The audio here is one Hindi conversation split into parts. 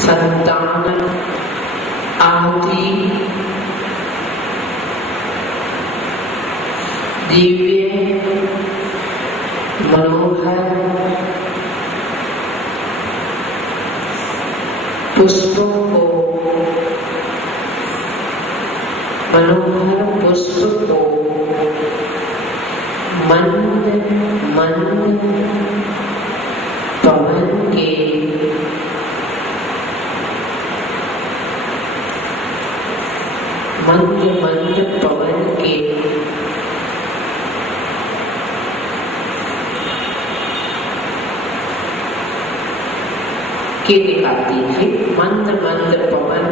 संतान आहुति दिव्य मनोहर पुष्पों को, मनोहर पुष्प को मंद मंद पवन के मंद मंद पवन के दिखाती है। मंद मंद पवन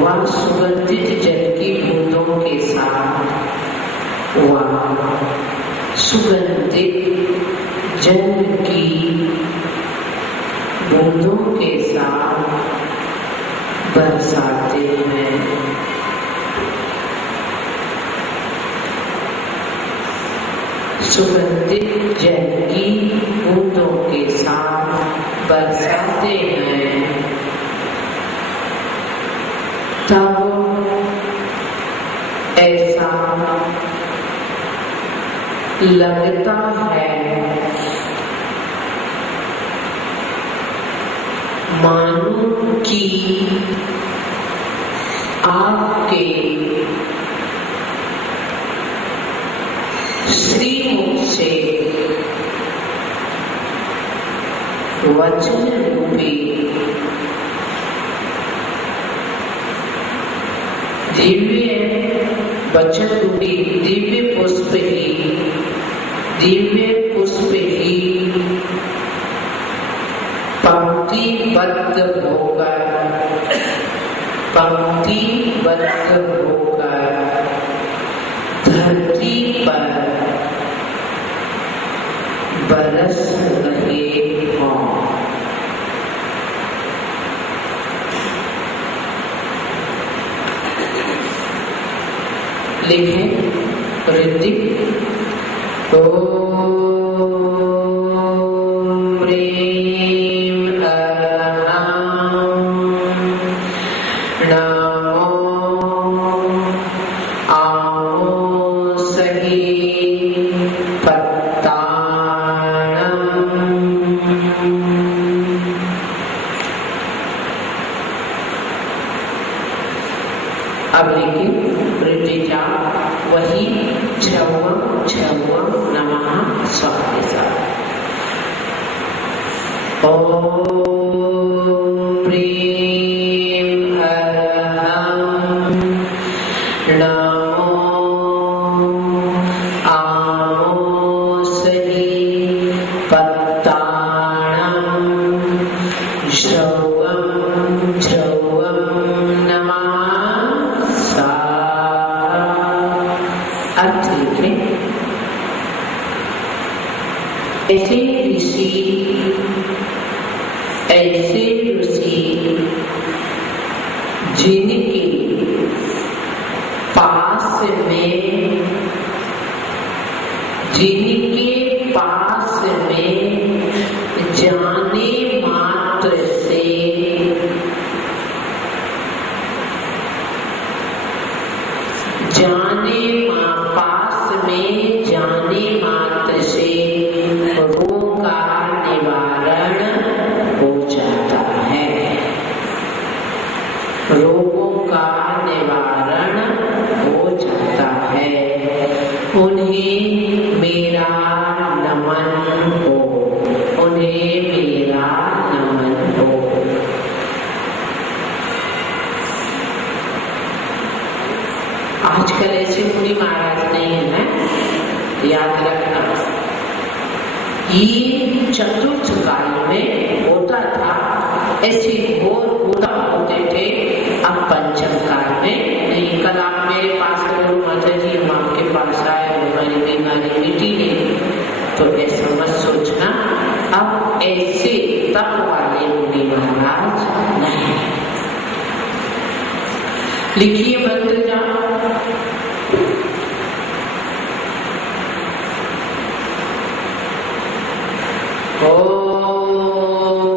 वह सुगंधित जल की बूंदों के साथ, वह सुगंधित जल की बूंदों के साथ बरसाते हैं। सुगंधित जल की बूंदों के साथ बरसाते हैं। तब ऐसा लगता है मानो कि आपके श्रीमुख से वचन रूपी दिव्य वचन रूपी दिव्य पुष्प ही पंक्तिबद्ध होकर धरती पर बरस रहे हों। लिखें ऋतिक। ओम प्रेम अब लिखिए ऋतिजा वही छवम नमः स्वाहा। ओम प्रेम नमो आमोसहि पत्ताणं श्रवं नमः स्वाहा। अर्थ लिखें। ऐसे ऋषि जिनके पास में जाने मात्र से रोग का निवारण हो जाता है। रोगों का निवारण हो जाता है। उन्हें मेरा नमन हो, उन्हें मेरा नमन हो। आजकल ऐसे मुनि महाराज नहीं है ना, याद रखना। ये चतुर्थ काल में होता था, ऐसे घोर पूजा होते थे। अब पंचम काल में नहीं। कल आप मेरे पास करो माता जी हम आपके पास आए, हमारी बीमारी मिटी नहीं, तो ऐसा मत सोचना। अब ऐसे तप वाले मुनि महाराज नहीं। लिखिए मंत्र जाओ। ओम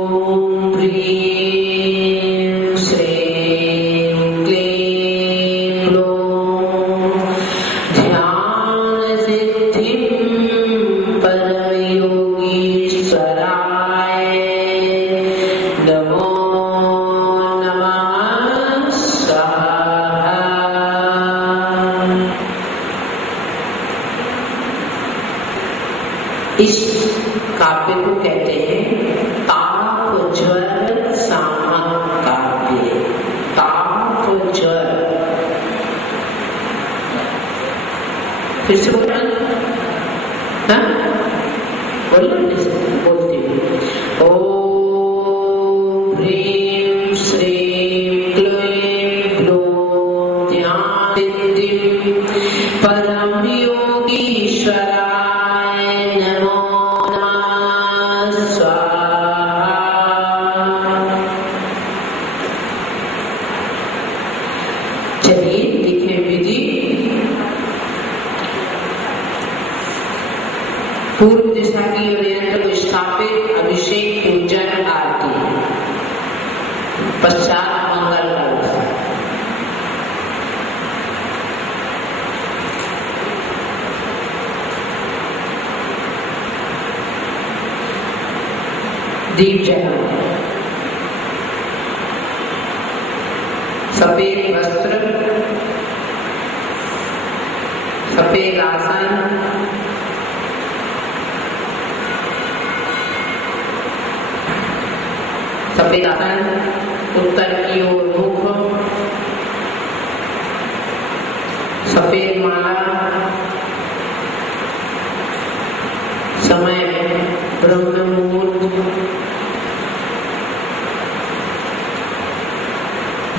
इस काव्य को कहते हैं ताप ज्वर सामक काव्य। ताप ज्वर, फिर से बोलना, बोलती हूँ। ओम ह्रीं श्रीं क्लीं ग्लौं ध्यान सिद्धिं परम योगीश्वराय नमो नमः स्वाहा। चलिए देखें विधि। पूर्व दिशा की ओर यंत्र को स्थापित, अभिषेक, पूजन, आरती, पश्चात मंगल आरती। दीप जलाना, सफेद वस्त्र, सफेद आसन, सफेद आसन, उत्तर की ओर मुख, सफेद माला, समय ब्रह्म मुहूर्त,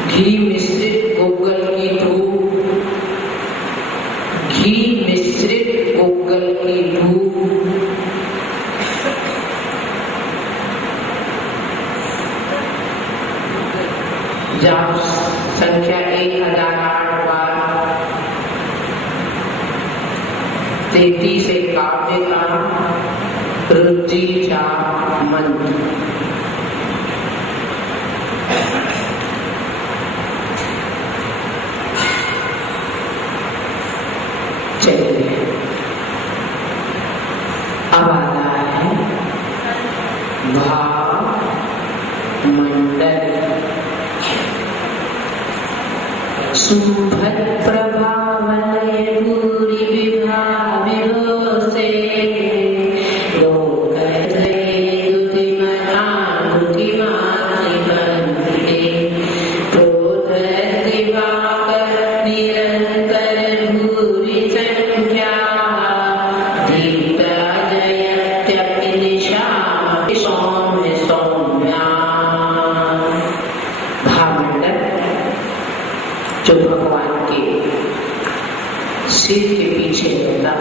घी मिश्रित गोगल की धूप, घी मिश्रित गोगल की धूप, जाप संख्या 1008 बार, 33 काव्य का रुचि जाप मंत्र। चलिए अब आता है भाव मंडल। सुभद्रभावलय भूरि विभाविरोसे लोकत्रये दुतिमतामुतिमात्रिमन्त्रिते प्रोद्धदिवाकर निरन्तर भूरि संख्याः दीप्ताजयत्यपि निशामपि सौम्य सौम्या। भावमंडल जो भगवान के सिर के पीछे रहता है,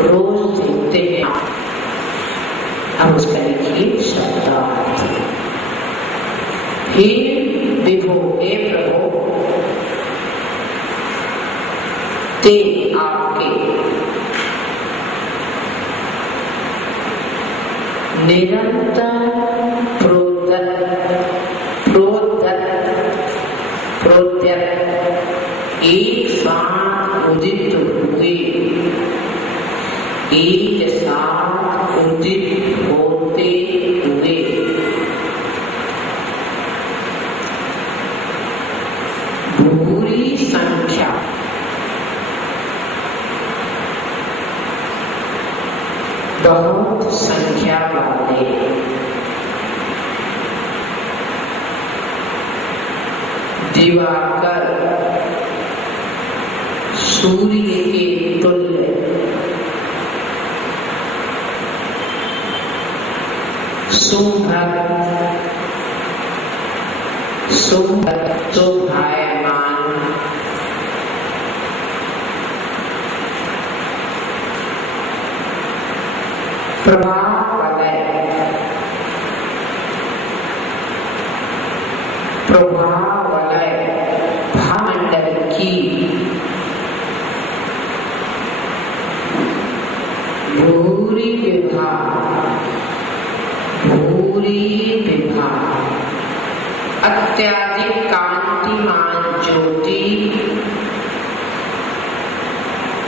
रोज देखते हैं। अब उसका लिखिए शब्दार्थ। हे विभो, हे प्रभु, ते आपके निरंतर प्रोद्यत एक साथ उदित हुए, एक साथ उदित होते हुए भूरी संख्या बहुत संख्या वाले दिवाकर सूर्य के तुल्य शोभायमान प्रभावलय भामंडल की भूरि विभाग अत्याधिक कांतिमान ज्योति,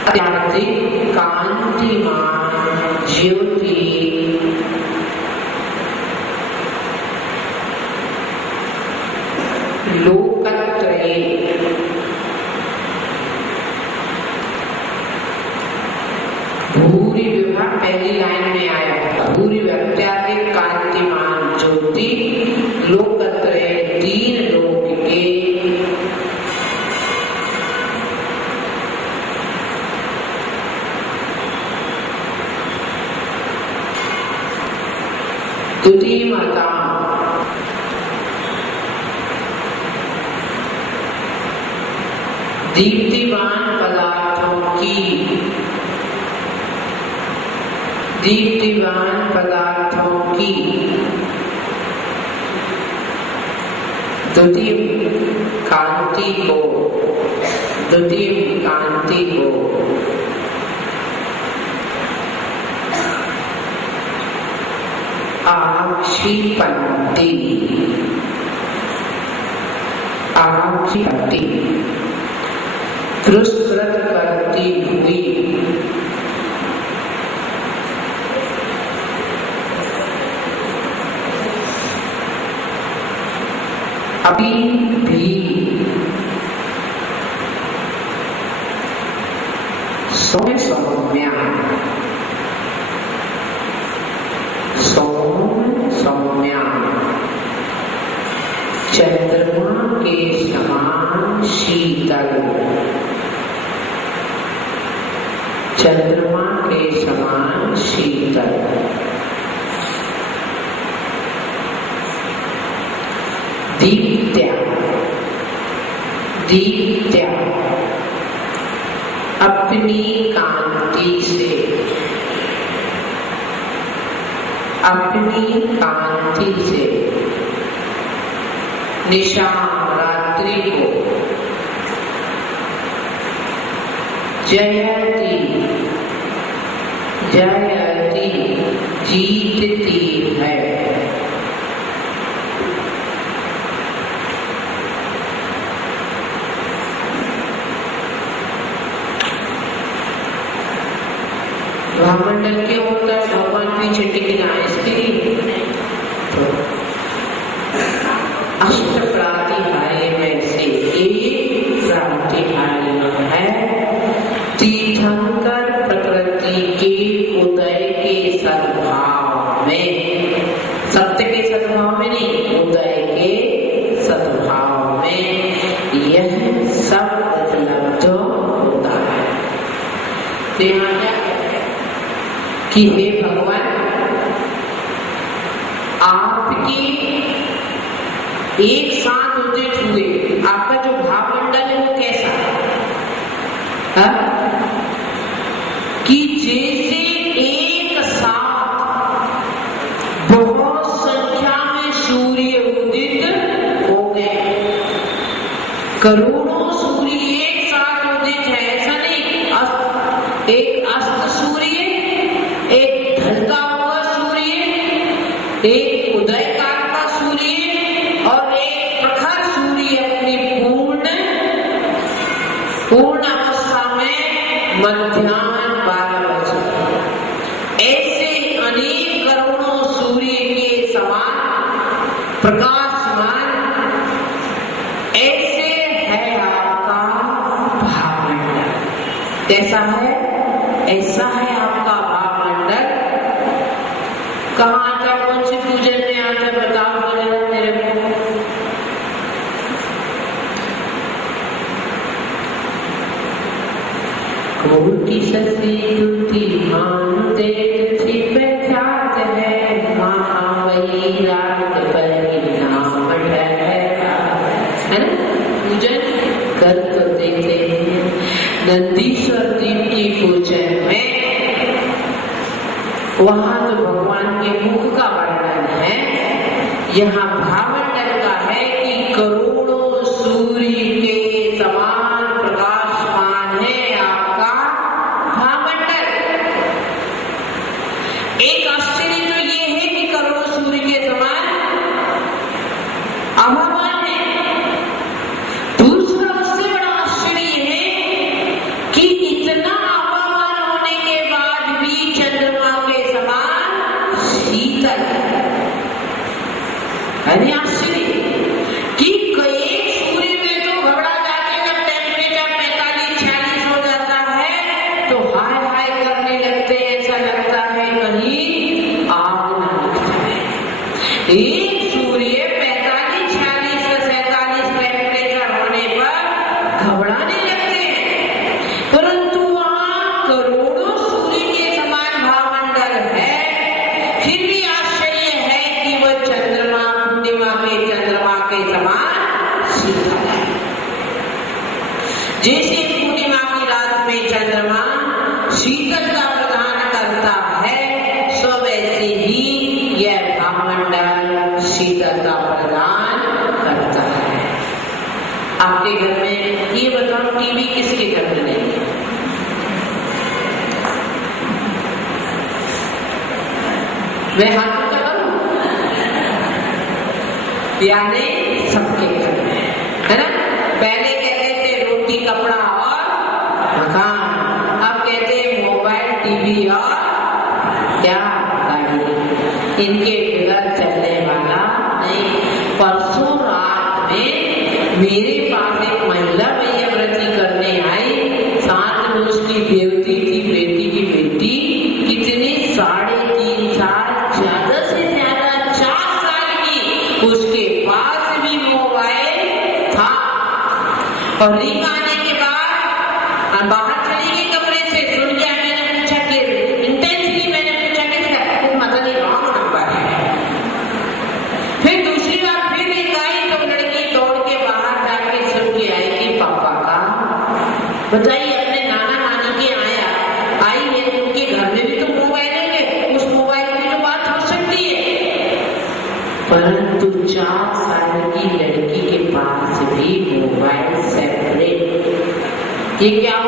अत्याधिक कांतिमान ज्योति लोकत्रये भूरि विभाग पहली लाइन में आया, भूरि अत्याधिक कांतिमान ज्योति लोकत्रय दीन लोक के तुदी माता दीप्तिमान पदार्थों की द्वितीय कांति को आक्षिपति पुरस्कृत करती हुई अभी भी सौम्या चंद्रमा के समान शीतल, चंद्रमा के समान शीतल, दीप्त्या अपनी कांति से निशान रात्रि को जयती जीतती है। ब्रह्मांड क्यों होता है? भगवान पीछे टिकना है इसके लिए। तो अष्ट प्रातिहार्य में से एक प्रातिहार्य है तीर्थंकर प्रकृति के उदय के सद्भाव में, सत्य के सद्भाव में नहीं, उदय के सद्भाव में यह सब उपलब्ध होता है। तो यहाँ क्या कि हे भगवान, आपकी एक साथ उदित हुए आपका जो भावमंडल है वो कैसा है? कि जैसे एक साथ बहुत संख्या में सूर्य उदित हो गए, करोड़ों सूर्य एक साथ उदित है, ऐसा नहीं, एक अस्त सूर्य, एक ढलता हुआ सूर्य, एक उदयकाल का सूर्य और एक प्रखर सूर्य अपनी पूर्ण अवस्था में मध्याह्न 12 बजे, ऐसे अनेक करोड़ों सूर्य के समान प्रकाशमान ऐसे है आपका भावमंडल। कैसा है? ऐसा है आपका भावमंडल। कहाँ आता? कौन से पूजन में आता? बताओ मेरे को। कोटि ससी बुद्धिमान तेज प्रख्यात है, महावैराग परिणाम है ना? पूजन कर तो देते हैं। नंदीश्वर देव की पूजन में वहां तो भगवान के मुख का वर्णन है, यहाँ भावमंडल का है कि करोड़ों सूर्य के समान प्रकाशमान है आपका भावमंडल। एक आश्चर्य तो ये है कि करोड़ों सूर्य के समान आभावान है। दूसरा उससे बड़ा आश्चर्य है कि इतना आभावान होने के बाद भी चंद्रमा के समान शीतल। आश्चर्य एक सूर्य 45, 46 और 47 टेम्परेचर होने पर घबराने लगते हैं, परंतु वहां करोड़ों सूर्य के समान भावमंडल है, फिर भी आश्चर्य है कि वह चंद्रमा पूर्णिमा के समान शीतल है। जैसे पूर्णिमा की रात में चंद्रमा शीतलता प्रदान करता है, सो वैसे ही यह भावमंडल शीतलता प्रदान करता है। आपके घर में ये बताओ, टीवी किसके घर में नहीं है? मैं हाथ ऊंचा करूं? यानी सबके घर में है ना। पहले कहते थे रोटी कपड़ा और मकान, अब कहते हैं मोबाइल टीवी और क्या गाड़ी। इनके बगैर चलने वाला नहीं। परसों रात में मेरे पास एक महिला व्रती करने आई, साथ में उसकी देवती थी, बेटी की बेटी, कितनी 3.5 साल, ज्यादा से ज्यादा 4 साल की। उसके पास भी मोबाइल था और रिंग आने के बाद बाहर चली गई कमरे से। सुन गया, मैंने पूछा कि इंटेंसली मैंने पूछा कि मतलब ये रॉन्ग नंबर है। फिर दूसरी बार फिर रिंग आई तो लड़की दौड़ के बाहर जाके सुन के आई कि पापा का बताइए, अपने नाना नानी के आई है, उनके घर में भी तो मोबाइल है, उस मोबाइल में तो बात हो सकती है। परंतु 4 साल की लड़की के पास भी मोबाइल सेपरेट। ये क्या